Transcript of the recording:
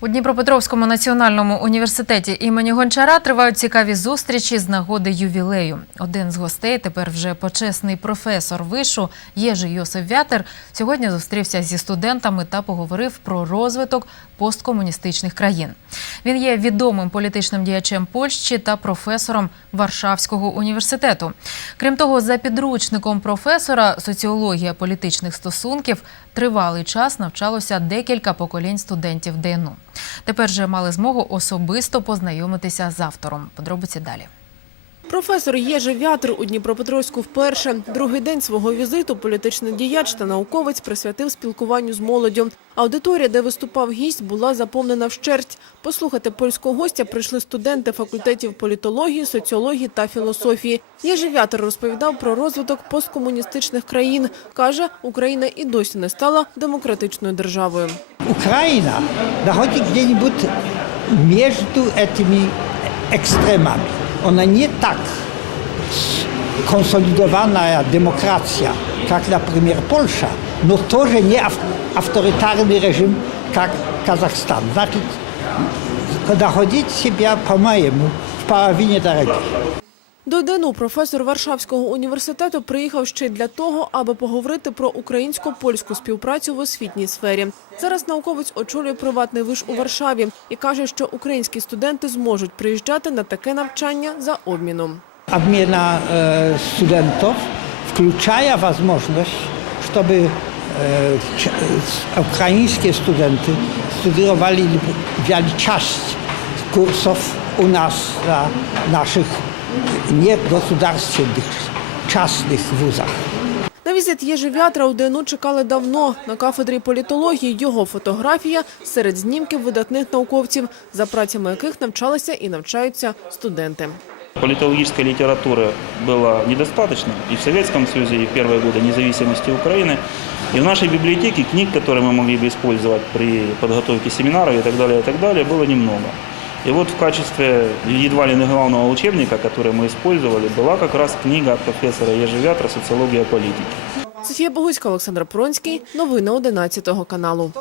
У Дніпропетровському національному університеті імені Гончара тривають цікаві зустрічі з нагоди ювілею. Один з гостей, тепер вже почесний професор вишу Єжи Йосиф Вятер, сьогодні зустрівся зі студентами та поговорив про розвиток посткомуністичних країн. Він є відомим політичним діячем Польщі та професором Варшавського університету. Крім того, за підручником професора соціологія політичних стосунків тривалий час навчалося декілька поколінь студентів ДНУ. Тепер же мали змогу особисто познайомитися з автором. Подробиці далі. Професор Єжи Вятр у Дніпропетровську вперше. Другий день свого візиту політичний діяч та науковець присвятив спілкуванню з молоддю. Аудиторія, де виступав гість, була заповнена вщерть. Послухати польського гостя прийшли студенти факультетів політології, соціології та філософії. Єжи Вятр розповідав про розвиток посткомуністичних країн. Каже, Україна і досі не стала демократичною державою. Ukraina zachodzi gdzie-нибудь между этими экстремами. Она не так консолидованная демократия, как, например, Польша, но тоже не ав- авторитарный режим, как Казахстан. Значит, доходить себя, по-моему, в половине дороги. До ДНУ професор Варшавського університету приїхав ще й для того, аби поговорити про українсько-польську співпрацю в освітній сфері. Зараз науковець очолює приватний виш у Варшаві і каже, що українські студенти зможуть приїжджати на таке навчання за обміном. Обмена э, студентов, включая возможность, чтобы э, ч- э, украинские студенты студировали или взяли часть курсов у нас на наших негосударственных, частных вузах. На візит Єжи Вятра у ДНУ чекали давно. На кафедрі політології його фотографія серед знімків видатних науковців, за працями яких навчалися і навчаються студенти. Политологической литературы было недостаточно и в Советском Союзе, и в первые годы независимости Украины. И в нашей библиотеке книг, которые мы могли бы использовать при подготовке семинаров и так далее, и так далее, было немного. И вот в качестве едва ли не главного учебника, который мы использовали, была как раз книга профессора Ежи Вятра «Социология политики». Софія Богуцька, Олександр Пронський. Новини 11 каналу.